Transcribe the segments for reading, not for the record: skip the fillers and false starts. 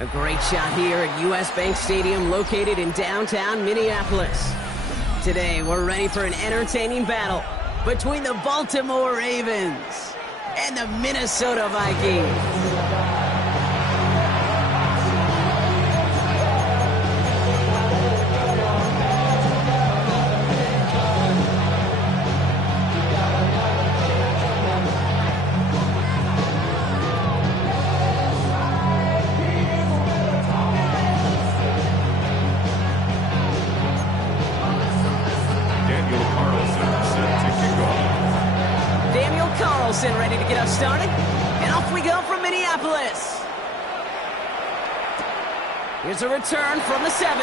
A great shot here at US Bank Stadium located in downtown Minneapolis. Today, we're ready for an entertaining battle between the Baltimore Ravens and the Minnesota Vikings. Ready to get us started, and off we go from Minneapolis. Here's a return from the 7.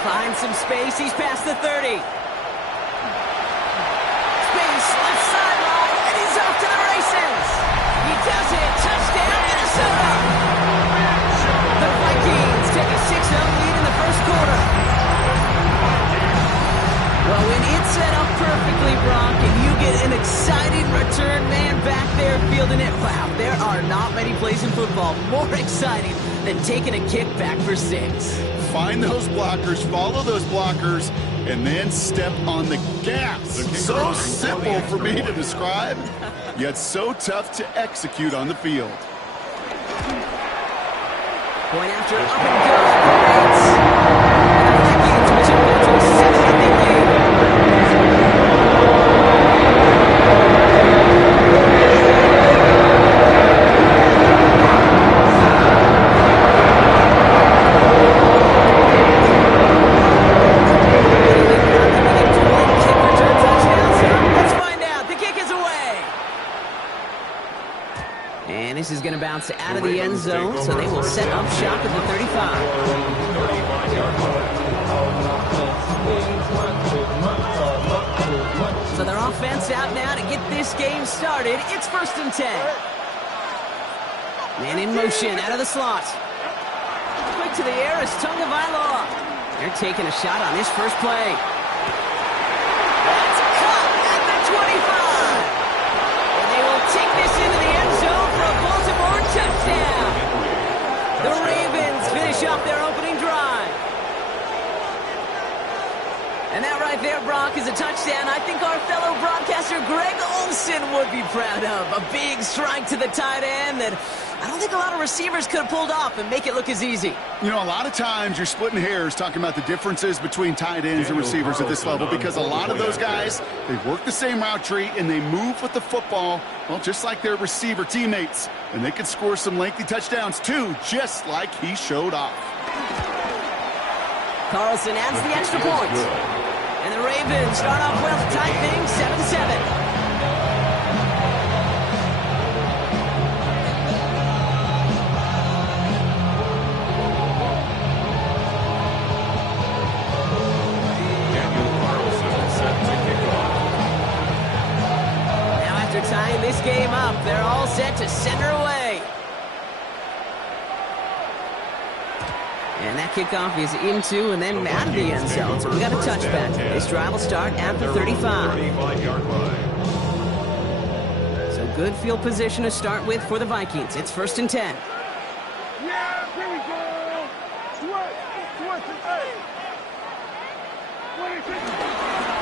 Finds some space, he's past the 30. Space, left sideline, and he's off to the races. He does it, touchdown Minnesota. The Vikings take a 6-0 lead in the first quarter. Well, when it's set up perfectly, Brock, and you get an exciting return man back there fielding it, wow, there are not many plays in football more exciting than taking a kick back for 6. Find those blockers, follow those blockers, and then step on the gas. So simple for me to describe, yet so tough to execute on the field. Point after up and go. The Vikings jump into a 7-0 lead. This is going to bounce out of the end zone, so they will set up shop at the 35. So their offense out now to get this game started. It's 1st and 10. Man in motion out of the slot. Quick to the air is Tagovailoa. They're taking a shot on this first play. That's caught at the 25. And they will take this into the end zone for a Baltimore touchdown. The Ravens finish off their opening drive. And that right there, Brock, is a touchdown I think our fellow broadcaster Greg Olsen would be proud of. A big strike to the tight end that I don't think a lot of receivers could have pulled off and make it look as easy. You know, a lot of times you're splitting hairs talking about the differences between tight ends and receivers at this level because a lot of those guys, they work the same route tree and they move with the football, well, just like their receiver teammates. And they can score some lengthy touchdowns too, just like he showed off. Carlson adds the extra point. And the Ravens start off well to tie things 7-7. Tying this game up, they're all set to send her away. And that kickoff is into and then out of the end zone, so we got a touchback. This drive will start at the 35. So good field position to start with for the Vikings. It's 1st and 10.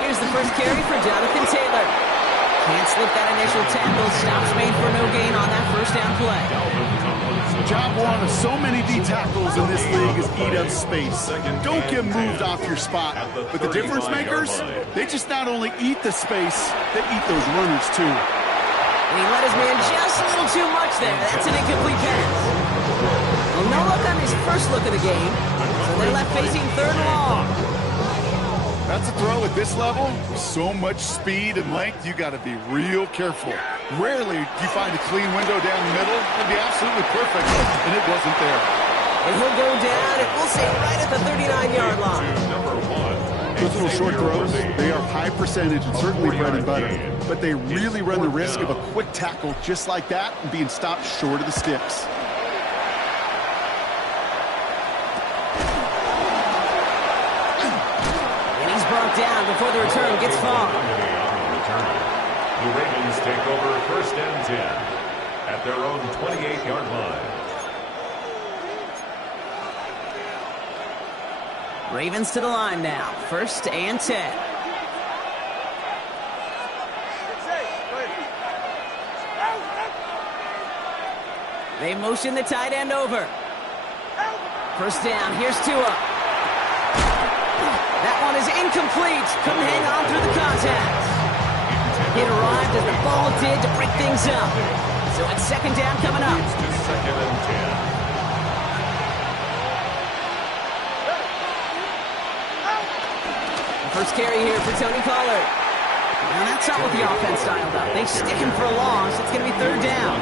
Here's the first carry for Jonathan Taylor. Can't slip that initial tackle. Stops made for no gain on that first down play. Job one of so many D tackles in this league is eat up space. Don't get moved off your spot. But the difference makers, they just not only eat the space, they eat those runners too. And he let his man just a little too much there. That's an incomplete pass. Well, no luck on his first look of the game. So they're left facing 3rd and long. That's a throw at this level. With so much speed and length, you got to be real careful. Rarely do you find a clean window down the middle. It'd be absolutely perfect, and it wasn't there. And he'll go down, and we'll say right at the 39-yard line. Those little short throws, they are high percentage and certainly bread and butter. But they really run the risk of a quick tackle just like that and being stopped short of the sticks. Down before the return gets far. The Ravens take over 1st and 10 at their own 28-yard line. Ravens to the line now. 1st and 10. They motion the tight end over. 1st down. Here's Tua. That one is incomplete. Couldn't hang on through the contact. It arrived as the ball did to break things up. So it's 2nd down coming up. It's to 2nd and 10. First carry here for Tony Pollard. And that's not what the offense styled up. They stick him for a loss. It's going to be 3rd down.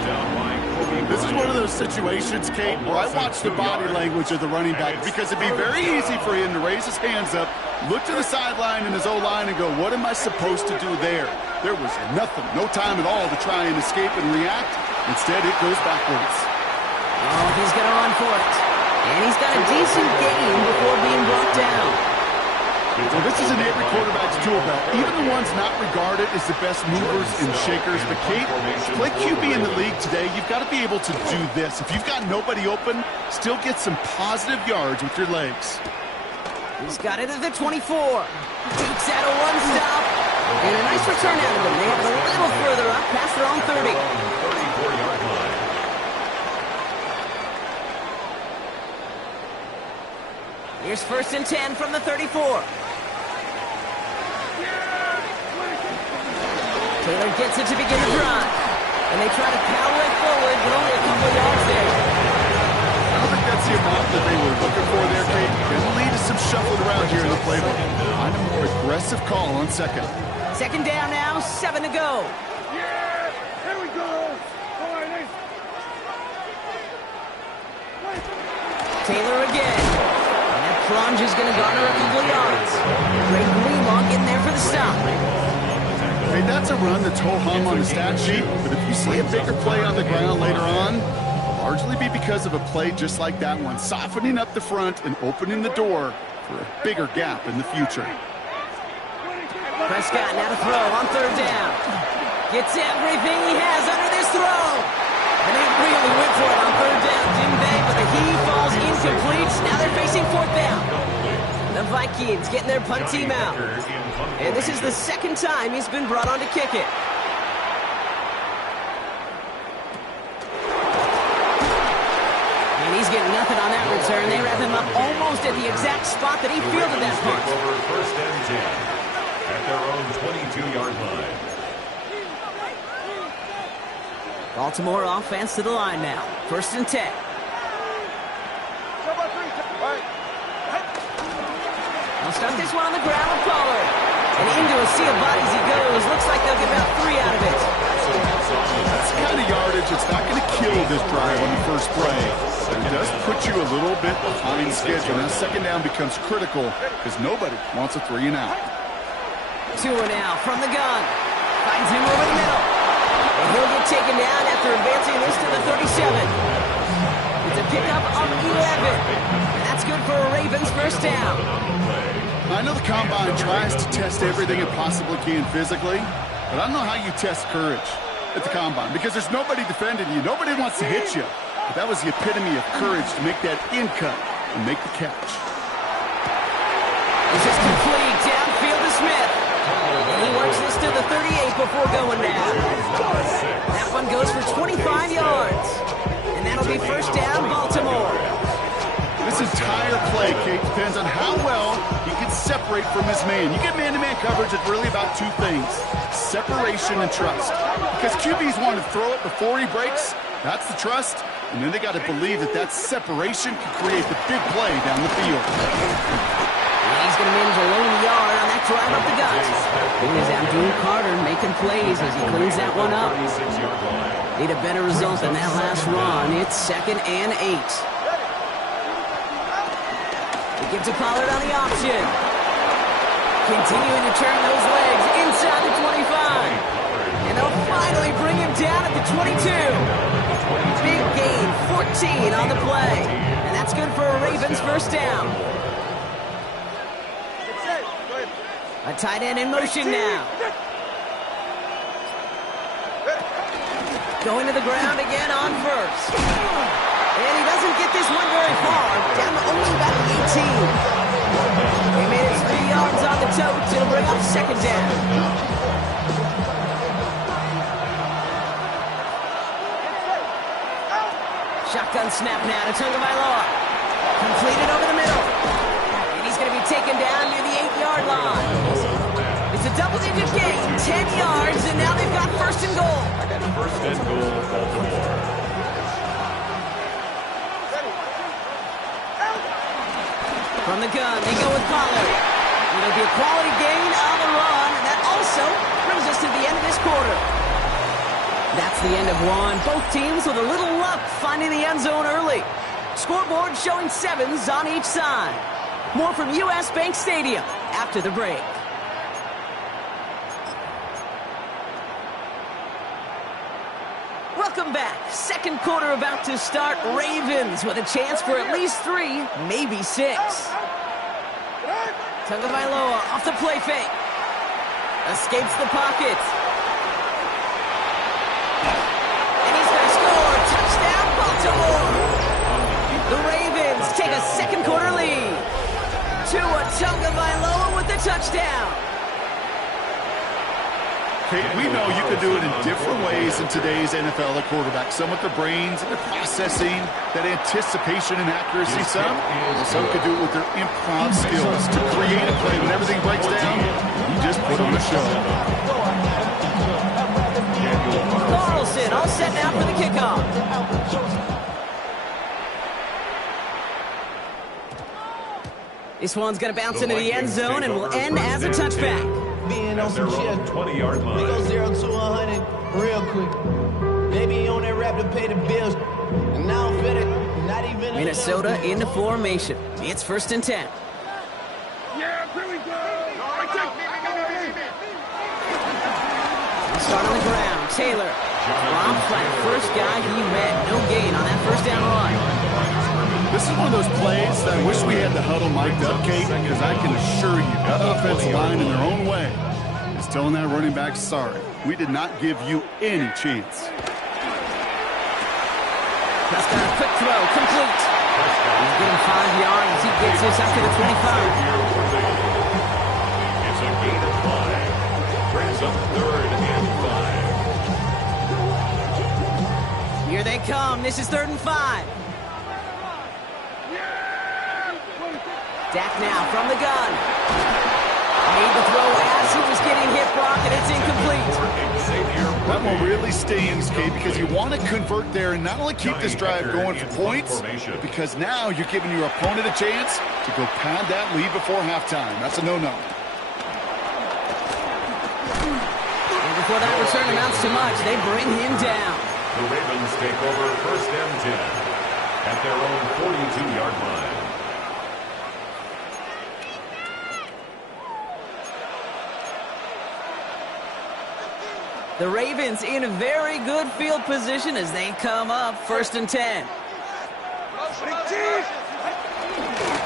This is one of those situations, Kate, where I watch the body language of the running back because it'd be very easy for him to raise his hands up, look to the sideline in his O-line and go, what am I supposed to do there? There was nothing, no time at all to try and escape and react. Instead, it goes backwards. Oh, he's going to run for it. And he's got a decent gain before being brought down. Well, this is in every quarterback's tool belt. Even the ones not regarded as the best movers and shakers. But, Kate, to play QB in the league today, you've got to be able to do this. If you've got nobody open, still get some positive yards with your legs. He's got it at the 24. Takes out a one-stop. And a nice return out of him. They have it a little further up past their own 30. 34-yard line. Here's 1st and 10 from the 34. Taylor gets it to begin the drive. And they try to power it forward, but only a couple of yards there. I don't think that's the amount that they were looking for there, Kate. It'll lead to some shuffling around here in the playbook. Find a more aggressive call on 2nd. 2nd down now, 7 to go. Yeah! Here we go! Taylor again. And that plunge is going to garner a couple of yards. Great Greenlaw getting there for the stop. Hey, that's a run that's ho-hum on the stat sheet, but if you see a bigger play on the ground later on, it'll largely be because of a play just like that one, softening up the front and opening the door for a bigger gap in the future. Prescott now to throw on 3rd down. Gets everything he has under this throw. And they really went for it on 3rd down, didn't they? But the he falls incomplete. Now they're facing 4th down. The Vikings getting their punt team out. And this is the 2nd time he's been brought on to kick it. And he's getting nothing on that return. They wrap him up almost at the exact spot that he fielded that punt. Over 1st and 10 at their own 22-yard line. Baltimore offense to the line now. 1st and 10. They'll start this one on the ground with Pollard. And into a sea of bodies he goes. Looks like they'll get about 3 out of it. That's the kind of yardage that's not going to kill this drive on the first play. But it does put you a little bit behind schedule. Now 2nd down becomes critical because nobody wants a 3 and out. Tua now from the gun. Finds him over the middle. And he'll get taken down after advancing this to the 37. It's a pickup of 11. And that's good for a Ravens 1st down. I know the Combine tries to test everything it possibly can physically, but I don't know how you test courage at the Combine because there's nobody defending you. Nobody wants to hit you. But that was the epitome of courage to make that in cut and make the catch. This is complete. Downfield to Smith. And he works this to the 38 before going down. That one goes for 25 yards. And that'll be 1st down, Baltimore. This entire play, Kate, depends on how well he can separate from his man. You get man-to-man coverage, it's really about 2 things, separation and trust. Because QBs want to throw it before he breaks, that's the trust, and then they got to believe that that separation can create the big play down the field. He's going to manage a lone yard on that drive up the gut. Here's Abdul Carter making plays as he cleans that one up. Need a better result than that last run. It's 2nd and 8. He gives to Pollard on the option. Continuing to turn those legs inside the 25. And they'll finally bring him down at the 22. Big gain, 14 on the play. And that's good for a Ravens 1st down. A tight end in motion now. Going to the ground again on 1st. And he doesn't get this one very far. Down to only about 18. snap now to Tagovailoa. Completed over the middle. And he's going to be taken down near the 8-yard line. It's a double-digit gain, 10 yards, and now they've got first and goal. First and goal, Baltimore. From the gun, they go with Pollard. It'll be a quality gain on the run, and that also brings us to the end of this quarter. That's the end of one. Both teams with a little luck finding the end zone early. Scoreboard showing 7s on each side. More from US Bank Stadium after the break. Welcome back. Second quarter about to start. Ravens with a chance for at least 3, maybe 6. Tagovailoa off the play fake. Escapes the pocket. And he's going to score. Touchdown, Baltimore. The Ravens take a second quarter lead. Tagovailoa with the touchdown. Kate, we know you can do it in different ways in today's NFL at quarterback. Some with their brains and their processing, that anticipation and accuracy. Some could do it with their improv skills to create a play when everything breaks down. You just put on a show. Carlson all set now for the kickoff. This one's going to bounce into the end zone and will end as a touchback. Being on some shit. 20-yard line. They go 0 to 100 real quick. Maybe on that rap to pay the bills. And now I'm fit it. Not even Minnesota into formation. It's first and 10. Yeah, here we go. Start on the ground. Taylor. Rob flat. First guy he met. No gain on that first down run. This is one of those plays that I wish we had the huddle mic'd up, Kate, because I can assure you that offensive line in their own way is telling that running back, sorry, we did not give you any chance. Prescott, a quick throw, complete. He's getting 5 yards. He gets this up to the 25. It's a gain of 5. Brings up 3rd and 5. Here they come. This is 3rd and 5. Dak now from the gun. Made the throw as he was getting hit, Brock, and it's incomplete. That one really stings, Kate, because you want to convert there and not only keep this drive going for points, because now you're giving your opponent a chance to go pad that lead before halftime. That's a no-no. And before that return amounts to much, they bring him down. The Ravens take over first and 10 at their own 42-yard line. The Ravens in a very good field position as they come up first and 10.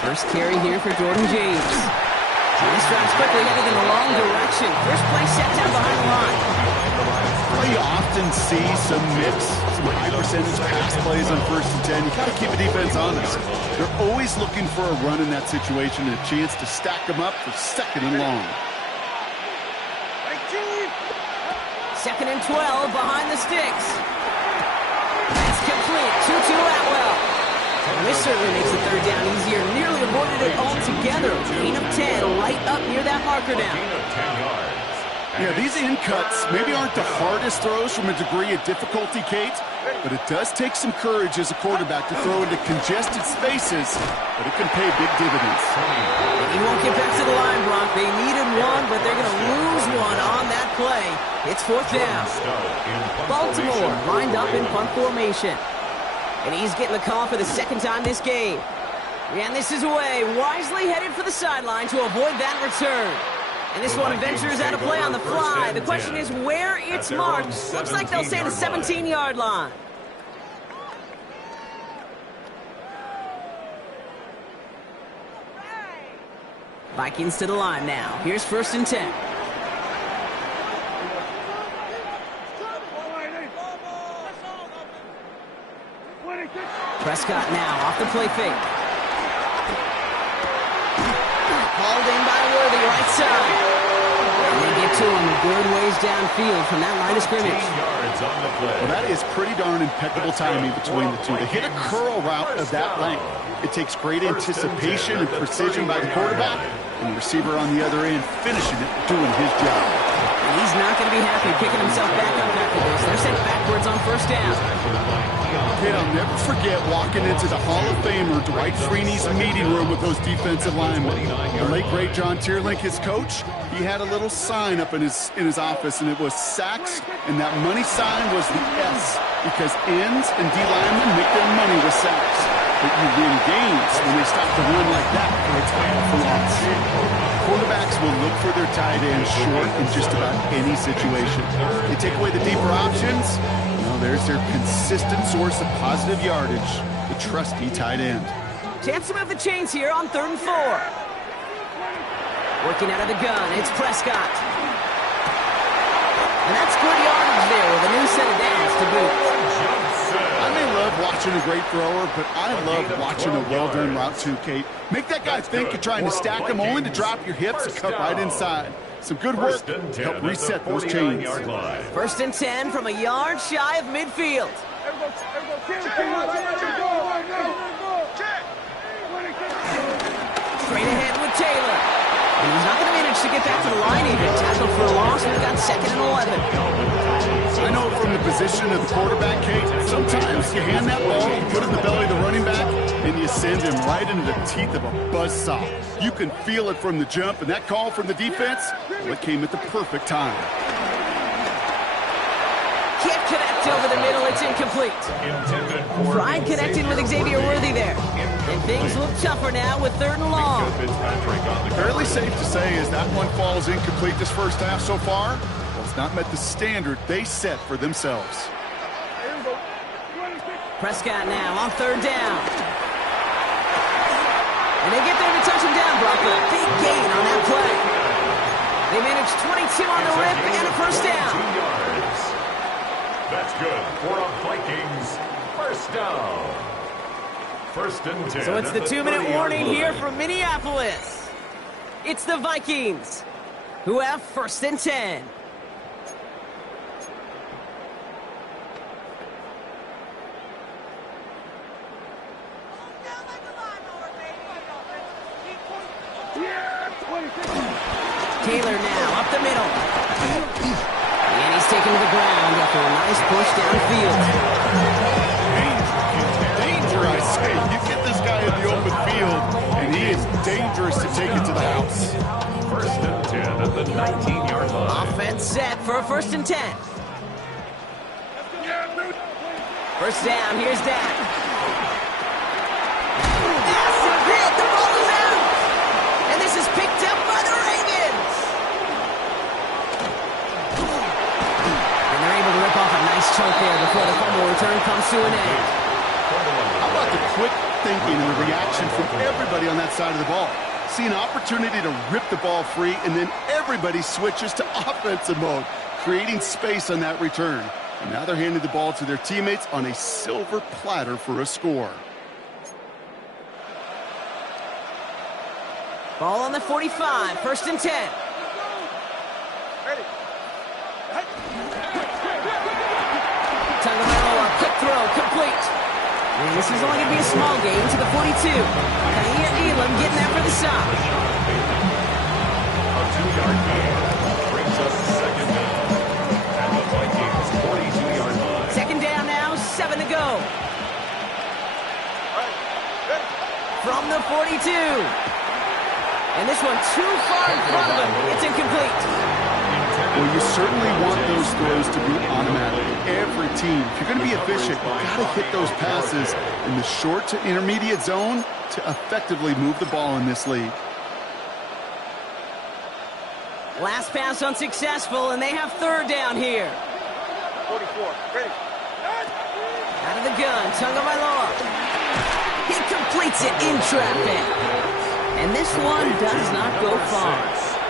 First carry here for Jordan James. This drive's quickly headed in the wrong direction. First play set down behind the line. Well, you often see some mix, some high percentage pass plays on first and 10. You got to keep a defense honest. They're always looking for a run in that situation and a chance to stack them up for second and long. Second and 12 behind the sticks. That's complete. 2-2 Atwell. And this certainly makes the 3rd down easier. Nearly avoided it altogether. Gain of 10 right up near that marker down. Gain of 10 yards. Yeah, these in-cuts maybe aren't the hardest throws from a degree of difficulty, Kate, but it does take some courage as a quarterback to throw into congested spaces, but it can pay big dividends. He won't get back to the line, Brock. They needed one, but they're going to lose one on that play. It's 4th down. Baltimore lined up in punt formation. And he's getting the call for the 2nd time this game. And this is away. Wisely headed for the sideline to avoid that return. And this one ventures out of play on the fly. The question is where it's marked. Looks like they'll say the 17-yard line. Vikings to the line now. Here's first and 10. Prescott now off the play fake. Hauled in by Worthy right side. And they get to him a good ways downfield from that line of scrimmage. Yards on the play. Well, that is pretty darn impeccable timing between the two. They hit a curl route of that length. It takes great anticipation and precision by the quarterback, and the receiver on the other end finishing it, doing his job. He's not going to be happy picking himself back up after this. They're sent backwards on first down. Kid, I'll never forget walking into the Hall of Famer Dwight Freeney's meeting room with those defensive linemen. The late, great John Tierlink, his coach, he had a little sign up in his office, and it was sacks, and that money sign was the S, because ends and D linemen make their money with sacks. But you win games when they stop to run like that for a tackle for loss. Quarterbacks will look for their tight end short in just about any situation. They take away the deeper options. Well, there's their consistent source of positive yardage, the trusty tight end. Chance to move the chains here on 3rd and 4. Working out of the gun, it's Prescott. And that's good yardage there with a new set of downs to boot. I may love watching a great thrower, but I love watching a well-done route too, Kate. Make that guy think you're trying to stack them only to drop your hips and cut right inside. Some good work to help reset those chains. 1st and 10 from a yard shy of midfield. Straight ahead with Taylor. And he's not going to manage to get back to the line even. Tackled for a loss, and we got 2nd and 11. I know from the position of the quarterback, Kate, sometimes you hand that ball, you put it in the belly of the running back, and you send him right into the teeth of a buzzsaw. You can feel it from the jump, and that call from the defense, well, it came at the perfect time. Can't connect over the middle, it's incomplete. Fried connected with Xavier Worthy there. And things look tougher now with 3rd and long. Fairly safe to say as that one falls incomplete this first half so far, well, it's not met the standard they set for themselves. Prescott now on 3rd down. And they get there to touch him down, Bronco. Big gain on that play. They manage 22 on the rip and a 1st down. 2 yards. That's good for a Vikings 1st down. 1st and 10. So it's the 2-minute warning here from Minneapolis. It's the Vikings who have 1st and 10. Taylor now up the middle. And he's taken to the ground after a nice push downfield. Danger, I say. You get this guy in the open field, and he is dangerous to take it to the house. 1st and 10 at the 19-yard line. Offense set for a 1st and 10. 1st down, here's Dak. Massive hit, the ball is out. And this is picked up by the Ravens. And they're able to rip off a nice chunk there before the fumble return comes to an end. How about the quick thinking and the reaction from everybody on that side of the ball? See an opportunity to rip the ball free, and then everybody switches to offensive mode, creating space on that return. And now they're handing the ball to their teammates on a silver platter for a score. Ball on the 45, 1st and 10. Tagovailoa, quick throw, complete. And this is only going to be a small gain to the 42. Kaiir Elam getting there for the stop. A 2-yard gain brings us 2nd down. And the Vikings 42-yard line. 2nd down now, 7 to go. From the 42. And this one too far in front of him. It's incomplete. Well, you certainly want those throws to be automatic. Every team, if you're going to be efficient, you've got to hit those passes in the short to intermediate zone to effectively move the ball in this league. Last pass unsuccessful, and they have 3rd down here. 44, ready. Out of the gun, Tagovailoa. He completes it in traffic. And this one does not go far.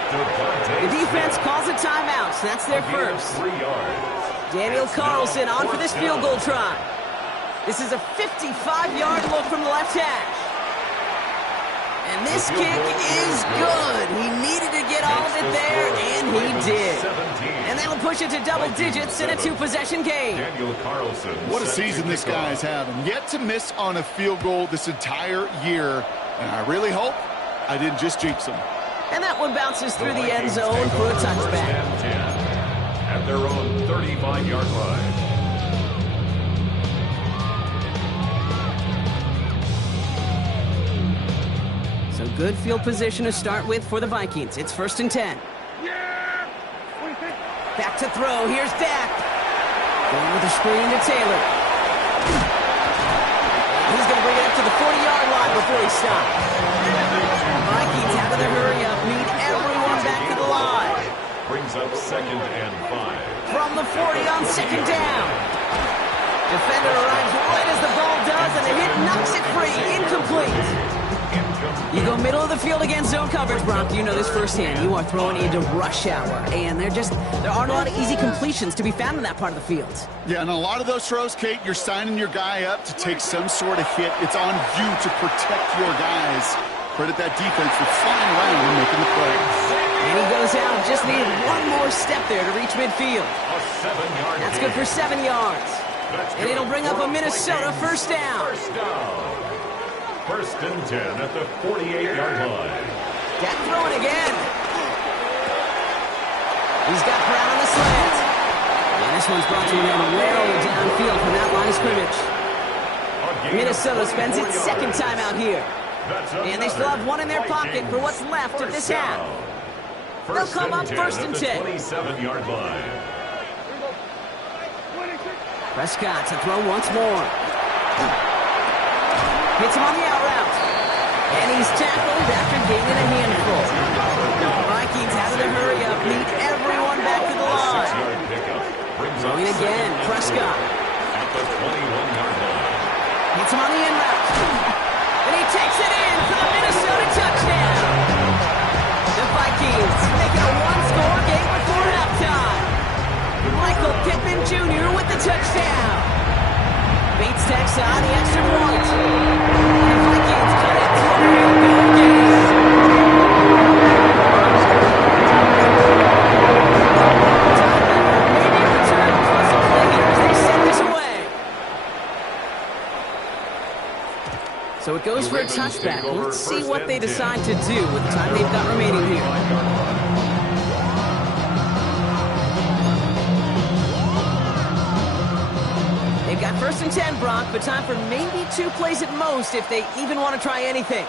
The defense calls a timeout, so that's their first. 3 yards. Daniel Carlson on for this field goal try. This is a 55-yard look from the left hash. And this kick is good. He needed to get all of it there, and he did. And that'll push it to double digits in a two-possession game. What a season this guy's having. Yet to miss on a field goal this entire year. And I really hope I didn't just jinx him. And that one bounces through the end zone for a touchback. At their own 35-yard line. So good field position to start with for the Vikings. It's 1st and 10. Back to throw. Here's Dak. Going with a screen to Taylor. He's going to bring it up to the 40-yard line before he stops. Vikings having to hurry up. Need everyone back to the line. Brings up 2nd and 5. From the 40 on 2nd down. Defender arrives right as the ball does, and the hit knocks it free. Incomplete. You go middle of the field against zone coverage, Brock. You know this firsthand. You are throwing into rush hour, and there aren't a lot of easy completions to be found in that part of the field. Yeah, and a lot of those throws, Kate, you're signing your guy up to take some sort of hit. It's on you to protect your guys. Credit that defense for flying around and making the play. And he goes out. Just needed one more step there to reach midfield. That's good for 7 yards. And it'll bring up a Minnesota first down. 1st and 10 at the 48-yard line. Dak throwing again. He's got Brown on the slant. And this one's brought to him well downfield from that line of scrimmage. Minnesota spends its second time out here. And they still have one in their pocket for what's left of this half. They'll come up 1st and 10. 27-yard line. Prescott to throw once more. Hits him on the out route. And he's tackled after gaining a handful. The Vikings having to hurry up, need everyone back to the line. Throwing again, Prescott. At the 21-yard line. Hits him on the in route. And he takes it in for the Minnesota touchdown. The Vikings make it a one-score game before halftime. Michael Pittman Jr. with the touchdown. Bates tacks on the extra point. The Vikings cut it to a real goal game. Maybe a return plus a play here as they send this away. So it goes for a touchback. Let's see what they decide to do with the time they've got remaining here. They've got 1st and 10, Brock, but time for maybe 2 plays at most if they even want to try anything.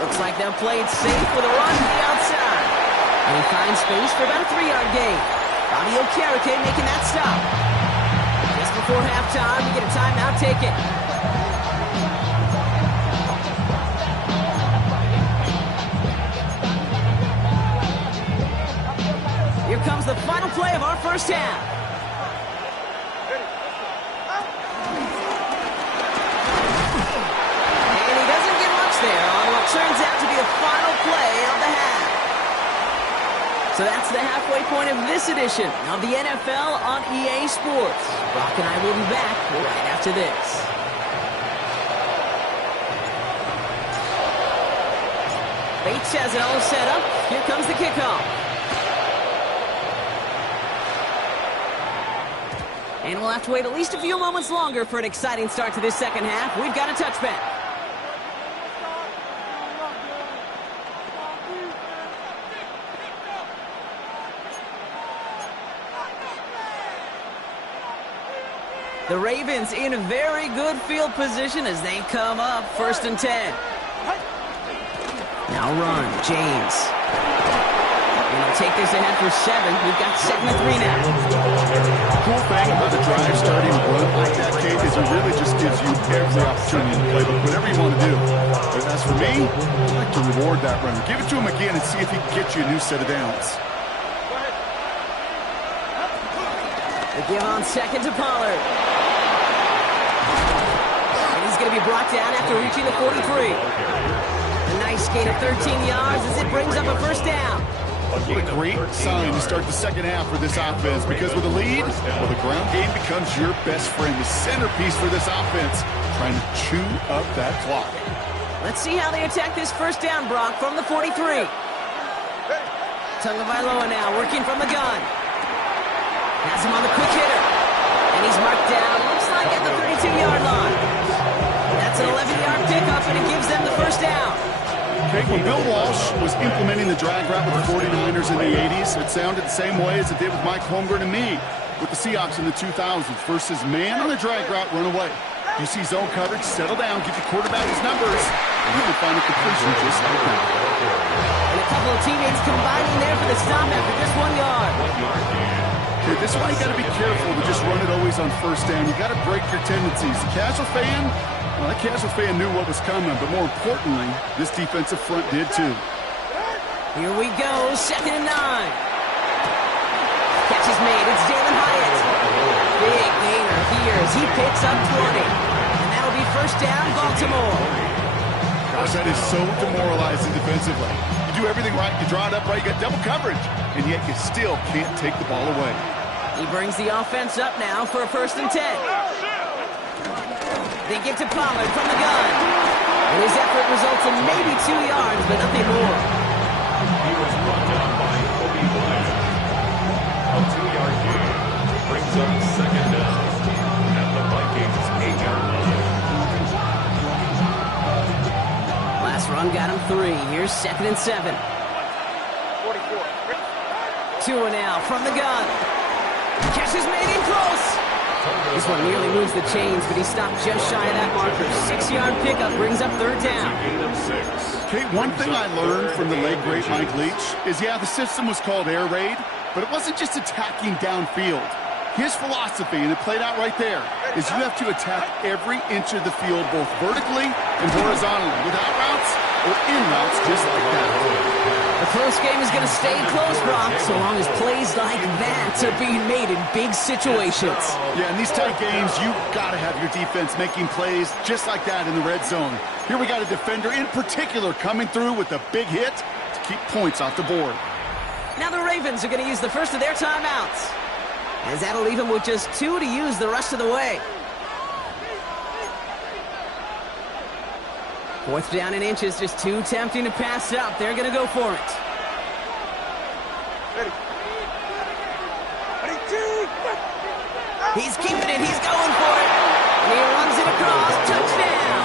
Looks like they'll play it safe with a run to the outside. And he finds space for about a 3-yard gain. Bobby Okereke making that stop. Just before halftime, we get a timeout taken. Here comes the final play of our first half. There on what turns out to be the final play of the half. So that's the halfway point of this edition of the NFL on EA Sports. Brock and I will be back right after this. Bates has it all set up. Here comes the kickoff. And we'll have to wait at least a few moments longer for an exciting start to this second half. We've got a touchback. The Ravens in a very good field position as they come up 1st and 10. Now run, James. And they'll take this ahead for 7. We've got 2nd and 3 now. The cool thing about a drive starting a run like that, Kate, is it really just gives you every opportunity to play whatever you want to do. But as for me, I like to reward that runner. Give it to him again and see if he can get you a new set of downs. They give on 2nd to Pollard. Going to be brought down after reaching the 43. A nice gain of 13 yards as it brings up a first down. What a great sign to start the second half for this offense, because with a lead, well, the ground game becomes your best friend, the centerpiece for this offense, trying to chew up that clock. Let's see how they attack this first down, Brock, from the 43. Tagovailoa now working from the gun. Has him on the quick hitter. And he's marked down, looks like at the 32-yard line. That's an 11-yard pickup, and it gives them the first down. Okay, when Bill Walsh was implementing the drag route with the 49ers in the 80s, it sounded the same way as it did with Mike Holmgren and me with the Seahawks in the 2000s versus man on the drag route, run away. You see zone coverage, settle down, give your quarterback his numbers, and you can find a completion just like that. And a couple of teammates combining there for the stop after just 1 yard. Okay, this is why you got to be careful to just run it always on first down. You got to break your tendencies. The casual fan, well, that casual fan knew what was coming, but more importantly, this defensive front did too. Here we go, 2nd and 9. Catch is made, it's Jalen Hyatt. Big gainer here as he picks up 20. And that'll be first down, Baltimore. Gosh, that is so demoralizing defensively. You do everything right, you draw it up right, you got double coverage, and yet you still can't take the ball away. He brings the offense up now for a 1st and 10. They give to Pollard from the gun. And his effort results in maybe 2 yards, but nothing more. He was brought down by Kobe Bryant. A 2-yard gain brings up 2nd down at the Vikings' 8-yard line. Last run got him 3. Here's 2nd and 7. 44. 2 and out from the gun. Catch is made in close. This one nearly moves the chains, but he stopped just shy of that marker. 6-yard pickup brings up 3rd down. Okay, one thing I learned from the late great Mike Leach is, yeah, the system was called air raid, but it wasn't just attacking downfield. His philosophy, and it played out right there, is you have to attack every inch of the field, both vertically and horizontally, without routes or in routes, just like that. The close game is going to stay close, Brock, so long as plays like that are being made in big situations. Yeah, in these tight games, you've got to have your defense making plays just like that in the red zone. Here we got a defender in particular coming through with a big hit to keep points off the board. Now the Ravens are going to use the first of their timeouts, as that'll leave them with just 2 to use the rest of the way. 4th down and inches, just too tempting to pass up. They're going to go for it. Ready. He's keeping it. He's going for it. And he runs it across. Touchdown.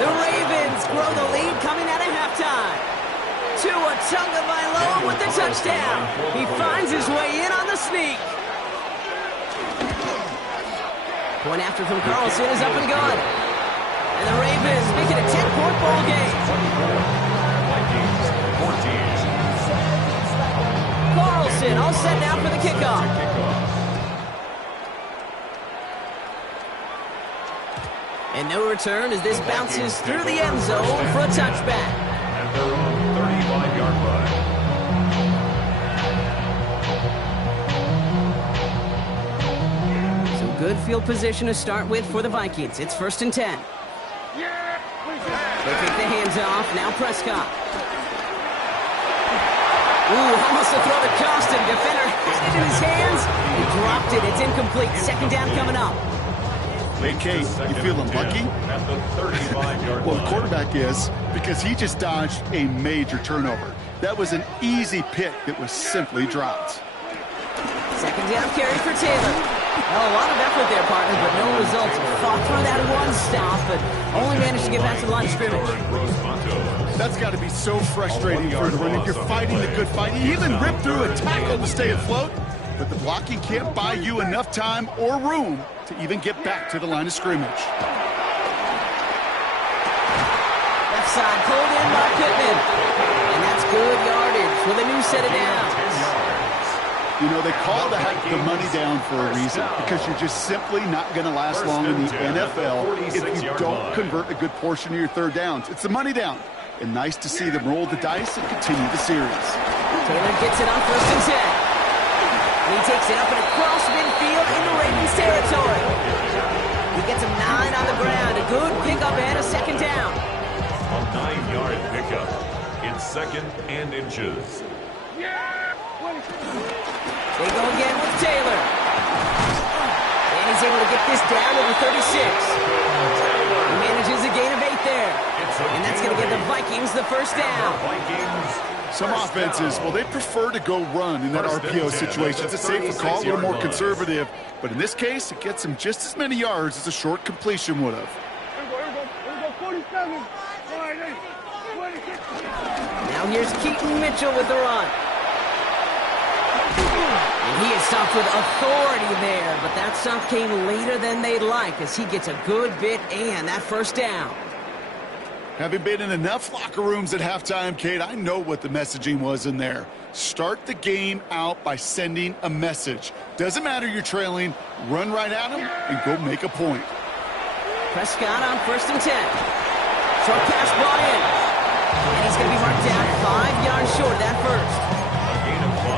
The Ravens grow the lead coming out of halftime. Tua Tagovailoa with the touchdown. He finds his way in on the sneak. Point after from Carlson is up and good. And the Ravens make it a 10-point ball game. Vikings 14. Carlson all set now for the kickoff. And no return as this bounces through the end zone for a touchback. At their own 35-yard line. Some good field position to start with for the Vikings. It's 1st and 10. They take the hands off. Now Prescott. Ooh, almost a throw that cost him. Defender had it in his hands. He dropped it. It's incomplete. 2nd down coming up. Hey, Kate, you feeling lucky? At the 35-yard Well, line. the quarterback is, because he just dodged a major turnover. That was an easy pick that was simply dropped. 2nd down carry for Taylor. Well, a lot of effort there, partner, but no results. Fought through that one stop, but only managed to get back to the line of scrimmage. That's got to be so frustrating for the running. You're fighting the good fight. You even ripped through a tackle to stay afloat, but the blocking can't buy you enough time or room to even get back to the line of scrimmage. Left side pulled in by Pittman. And that's good yardage with a new set of downs. You know, they call that the money down for a reason, because you're just simply not going to last long in the NFL if you don't convert a good portion of your 3rd downs. It's the money down. And nice to see them roll the dice and continue the series. Taylor gets it on 1st and 10. And he takes it up and across midfield into Ravens territory. He gets him 9 on the ground. A good pickup and a 2nd down. A 9-yard pickup. It's 2nd and inches. They go again with Taylor. And he's able to get this down over 36. He manages a gain of 8 there. And that's going to give the Vikings the first down. Some offenses, well, they prefer to go run in that RPO situation. It's a safer call, a little more conservative. But in this case, it gets them just as many yards as a short completion would have. Now here's Keaton Mitchell with the run. And he is stopped with authority there, but that stop came later than they'd like as he gets a good bit and that first down. Having been in enough locker rooms at halftime, Kate, I know what the messaging was in there. Start the game out by sending a message. Doesn't matter you're trailing, run right at them and go make a point. Prescott on 1st and 10. Short pass brought in. And he's going to be marked down 5 yards short of that first.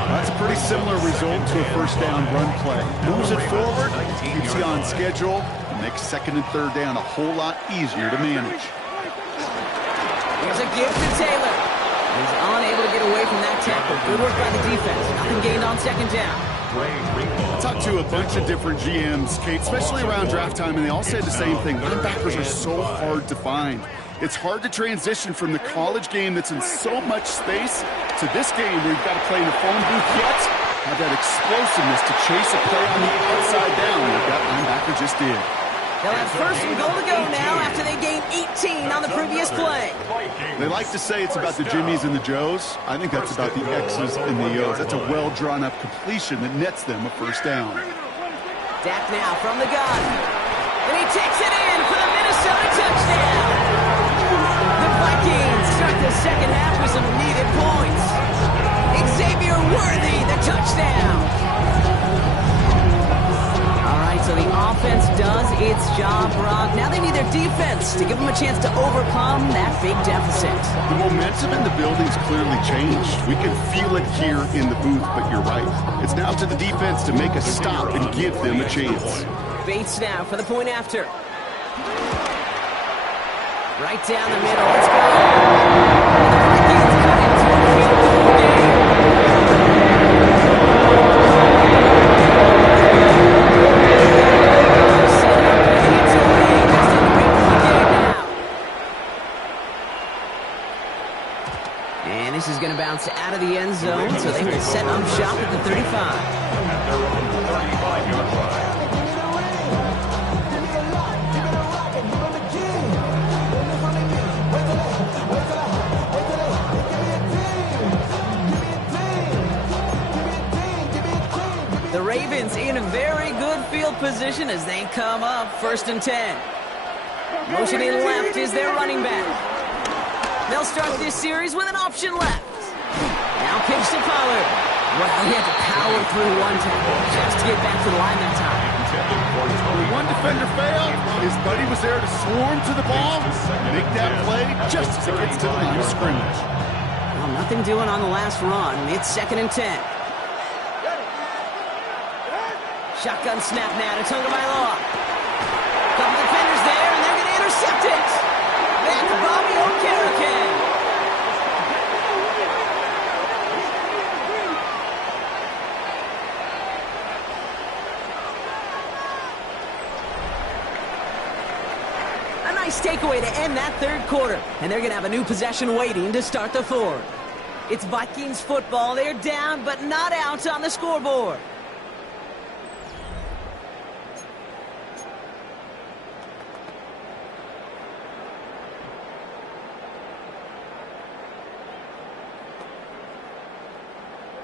That's a pretty similar result to a first down run play. Moves it forward, keeps you on schedule, and makes 2nd and 3rd down a whole lot easier to manage. Here's a give to Taylor. He's unable to get away from that tackle. Good work by the defense. Nothing gained on 2nd down. I talked to a bunch of different GMs, Kate, especially around draft time, and they all said the same thing. Linebackers are so hard to find. It's hard to transition from the college game that's in so much space to this game where you've got to play in the phone booth yet have that explosiveness to chase a play on the outside down like that linebacker just did. They'll have 1st and goal to go now after they gained 18 on the previous play. They like to say it's about the Jimmies and the Joes. I think that's about the X's and the O's. That's a well-drawn-up completion that nets them a first down. Dak now from the gun. And he takes it in for the Minnesota touchdown. The Vikings start the second half with some needed points. Xavier Worthy, the touchdown. All right, so the offense does its job, Rob. Now they need their defense to give them a chance to overcome that big deficit. The momentum in the building's clearly changed. We can feel it here in the booth, but you're right. It's now to the defense to make a stop and give them a chance. Bates now for the point after. Right down the middle. Let's go. The Vikings cut into a field goal game. And this is going to bounce out of the end zone, so they will set up shop at the 35. At their own 35-yard line. The Ravens in a very good field position as they come up 1st and 10. Motioning left is their running back. They'll start this series with an option left. Now pitch to Pollard. Well, he had to power through one tackle just to get back to the line that time. One defender failed. His buddy was there to swarm to the ball. Make that play just as it gets to the line of scrimmage. Well, nothing doing on the last run. It's 2nd and 10. Shotgun snap now to Tagovailoa. Couple defenders there, and they're going to intercept it. That's Bobby Okereke. A nice takeaway to end that 3rd quarter, and they're going to have a new possession waiting to start the 4th. It's Vikings football. They're down, but not out on the scoreboard.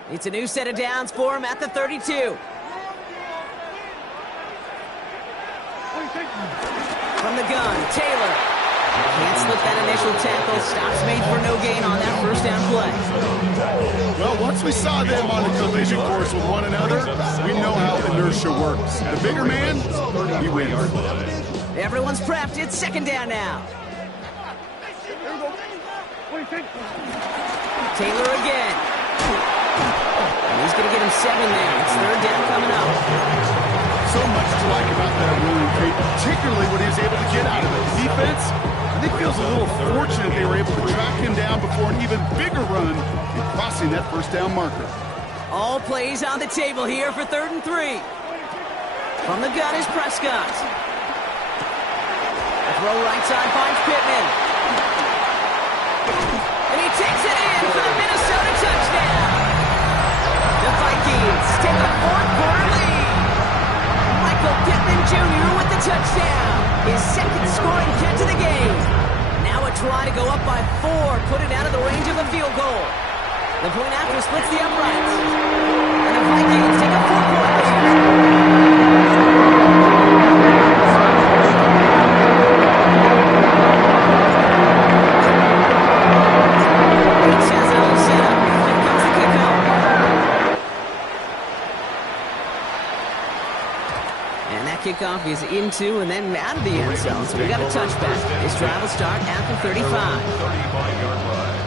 It's a new set of downs for him at the 32. From the gun, Taylor. Can't slip that initial tackle. Stops made for no gain on that first down play. Well, once we saw them on a collision course with one another, we know how inertia works. The bigger man, he wins. Everyone's prepped. It's 2nd down now. Taylor again. And he's going to get him 7 there. It's 3rd down coming up. So much to like about that run, Kate, particularly what he was able to get out of it. The defense, I think, feels a little fortunate they were able to track him down before for an even bigger run in crossing that first down marker. All plays on the table here for 3rd and 3. From the gun is Prescott. The throw right side finds Pittman. And he takes it in for the Minnesota touchdown. The Vikings take a 4th quarter lead. Michael Pittman Jr. with the touchdown. His 2nd scoring catch of the game. Now a try to go up by 4, put it out of the range of a field goal. The point after splits the uprights. And the Vikings take a 4-point lead. Kickoff is into and then out of the end zone, so we got a touchback. This drive will start at the 35. 35-yard line.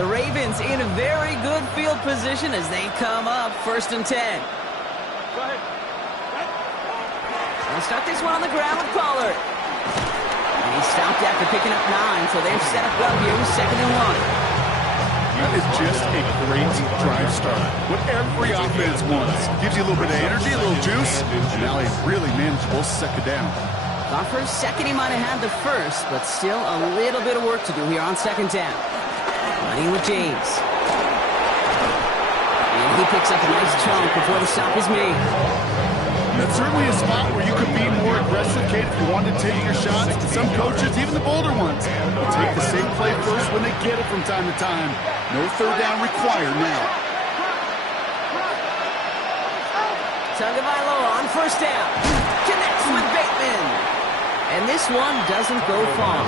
The Ravens in a very good field position as they come up 1st and 10. They'll start this one on the ground with Pollard. And he stopped after picking up 9, so they're set up well here with 2nd and 1. That is just a great drive start. What every offense wants. Gives you a little bit of energy, a little juice. Now a really manageable 2nd down. Thought for a second he might have had the first, but still a little bit of work to do here on 2nd down. Running with James. And he picks up a nice chunk before the stop is made. That's certainly a spot where you could be more aggressive, Kate, if you wanted to take your shots. Some coaches, even the bolder ones, will take the safe play first when they get it from time to time. No 3rd down required now. Tagovailoa on 1st down. Connects with Bateman. And this one doesn't go far.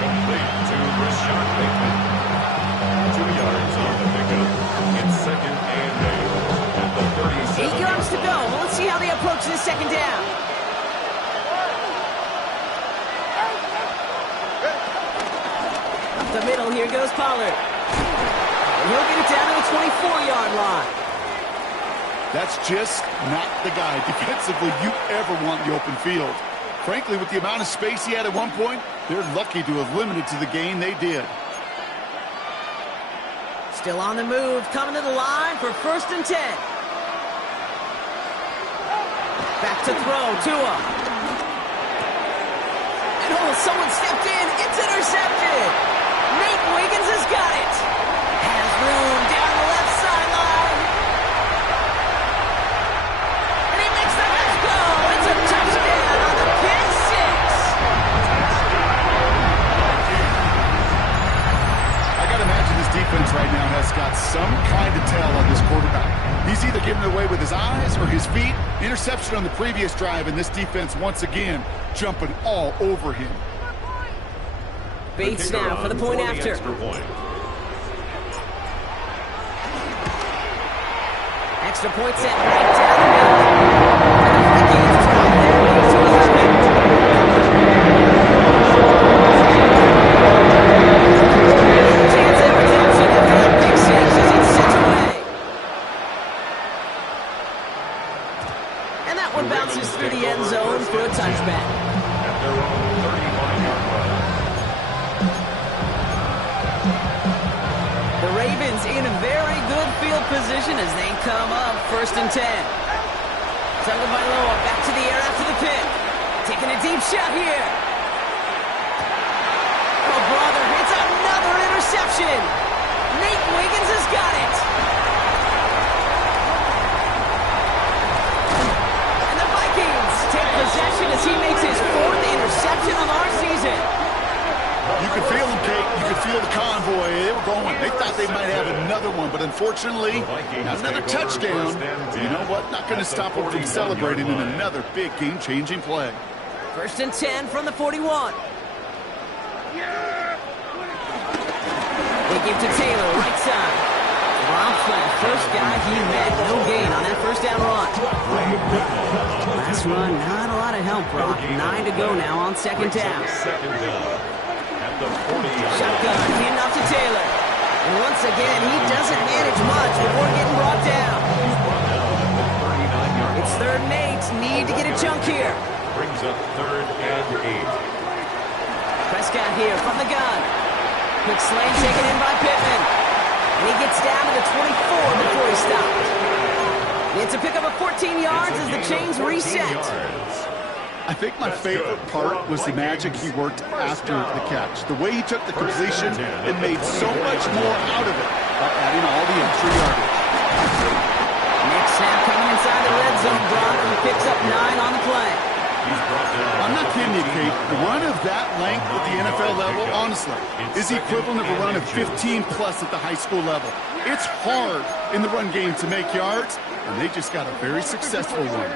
Complete to Rashad Bateman. 2 yards on the pickup. It's 2nd and 8 at the 37. 8 yards to go. Well, let's see how they approach this 2nd down. Up the middle, here goes Pollard. And he'll get it down to the 24-yard line. That's just not the guy defensively you ever want in the open field. Frankly, with the amount of space he had at one point, they're lucky to have limited to the gain they did. Still on the move, coming to the line for 1st and 10. Back to throw, Tua. And someone stepped in, it's intercepted. Nate Wiggins has got it. Has room down the left sideline. And he makes the catch go. It's a touchdown on the pick 6. I got to imagine this defense right now has got some kind of tell on this quarterback. He's either giving it away with his eyes or his feet. Interception on the previous drive, and this defense once again jumping all over him. Bates now for the point after. Extra point set right down the middle. And the Vikings drop their lead to 11. Chance at redemption after that pick 6 as it's sent away. And that one bounces through the end zone for a touchback. At their own 35-yard line. The Ravens in a very good field position as they come up 1st and 10. Tagovailoa back to the air after the pick. Taking a deep shot here. Oh, brother, it's another interception. Nate Wiggins has got it. And the Vikings take possession as he makes his 4th interception of our season. You could feel them, Kate. You could feel the convoy. They were going. They thought they might have another one, but unfortunately, not another touchdown. You know what? Not going to stop them from celebrating in another big game-changing play. 1st and 10 from the 41. They give to Taylor, right side. Rob flat, first guy he met. No gain on that 1st down run. Last run, not a lot of help, Brock. 9 to go now on 2nd down. Shotgun, handing off to Taylor. And once again, he doesn't manage much before getting brought down. It's 3rd and 8. Need to get a chunk here. up 3rd and 8. Prescott here from the gun. Quick slant taken in by Pittman. And he gets down to the 24 before he stopped. It's a pickup of 14 yards as the chains reset. I think my favorite part was the magic he worked after the catch. The way he took the completion and made so much more out of it by adding all the extra yardage. Next snap coming inside the red zone. Brock picks up 9 on the play. I'm not kidding you, Kate. The run of that length at the NFL level, honestly, is the equivalent of a run of 15-plus at the high school level. It's hard in the run game to make yards, and they just got a very successful one.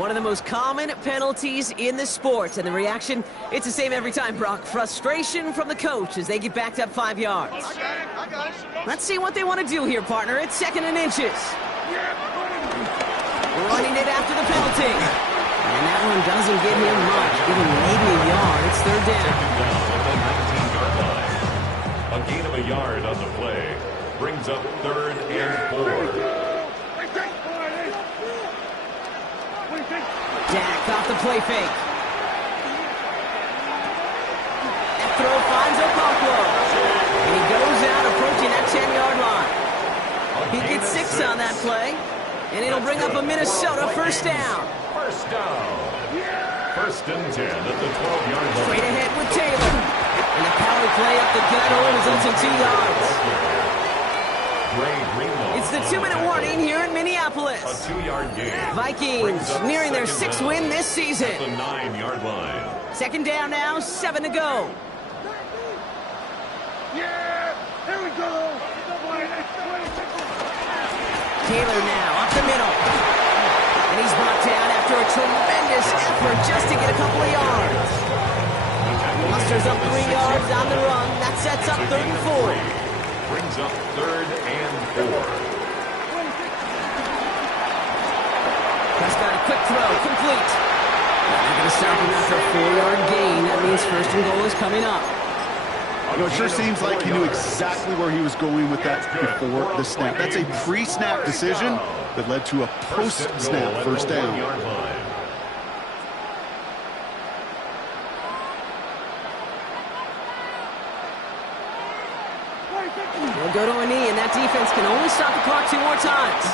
One of the most common penalties in the sport, and the reaction, it's the same every time, Brock. Frustration from the coach as they get backed up 5 yards. Let's see what they want to do here, partner. It's 2nd and inches. Running it after the penalty. And that one doesn't give him much. Give him maybe a yard. It's 3rd down. 2nd down at the 19-yard line. A gain of a yard on the play. Brings up 3rd and 4. Dak off the play fake. That throw finds Okonkwo. And he goes out approaching that 10-yard line. He gets 6 on that play. And it'll bring up a Minnesota 1st down. 1st down. 1st and 10 at the 12-yard line. Straight ahead with Taylor. And the power play up the gut hole results in 2 yards. It's the 2-minute warning here in Minneapolis. A 2-yard gain. Vikings nearing their 6th win this season. At the 9-yard line. 2nd down now, 7 to go. Yeah, here we go. Taylor now up the middle. And he's brought down after a tremendous effort just to get a couple of yards. Musters up 3 yards on the run. That sets up 3rd and 4. Brings up 3rd and 4. Prescott, a quick throw, complete. They're going to stop him after a 4-yard gain. That means 1st and goal is coming up. You know, it sure seems like he knew exactly where he was going with that before the snap. That's a pre-snap decision that led to a post-snap 1st down. They'll go to a knee, and that defense can only stop the clock 2 more times.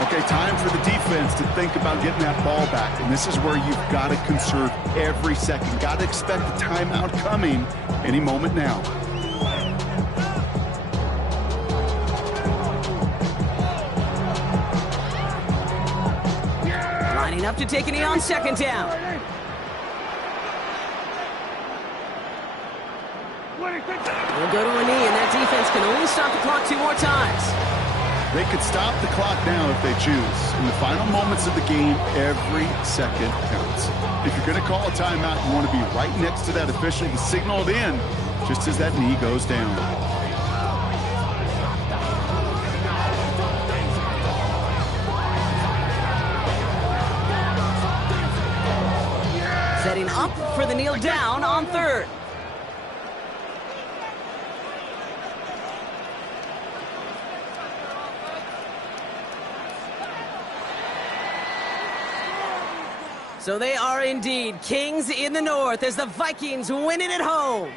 Okay, time for the defense to think about getting that ball back. And this is where you've got to conserve every second. Got to expect the timeout coming any moment now. Lining up to take a knee on 2nd down. They'll go to a knee, and that defense can only stop the clock 2 more times. They could stop the clock now if they choose. In the final moments of the game, every second counts. If you're going to call a timeout, you want to be right next to that official to signal it in just as that knee goes down. Setting up for the kneel down on 3rd. So they are indeed kings in the north as the Vikings win it at home.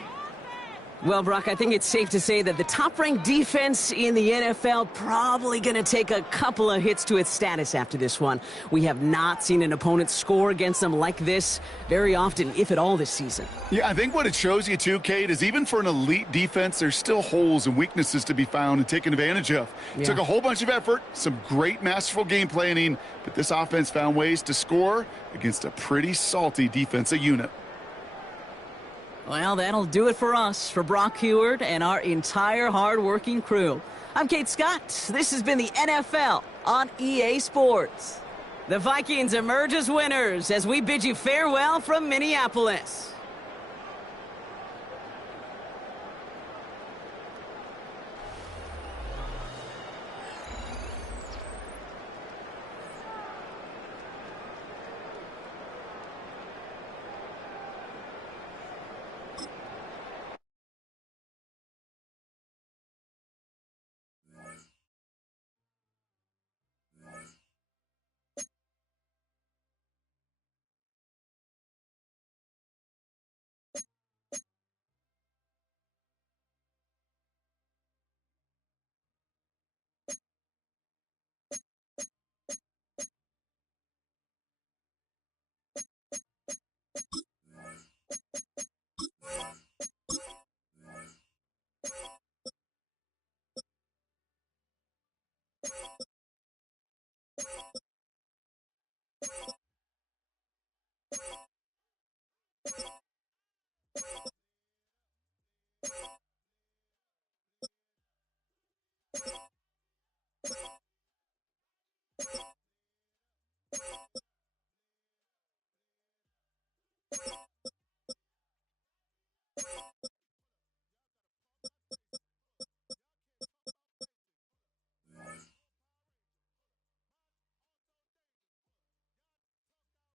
Well, Brock, I think it's safe to say that the top-ranked defense in the NFL probably going to take a couple of hits to its status after this one. We have not seen an opponent score against them like this very often, if at all, this season. Yeah, I think what it shows you, too, Kate, is even for an elite defense, there's still holes and weaknesses to be found and taken advantage of. Yeah. Took a whole bunch of effort, some great masterful game planning, but this offense found ways to score against a pretty salty defensive unit. Well, that'll do it for us, for Brock Heward and our entire hard-working crew. I'm Kate Scott. This has been the NFL on EA Sports. The Vikings emerge as winners as we bid you farewell from Minneapolis.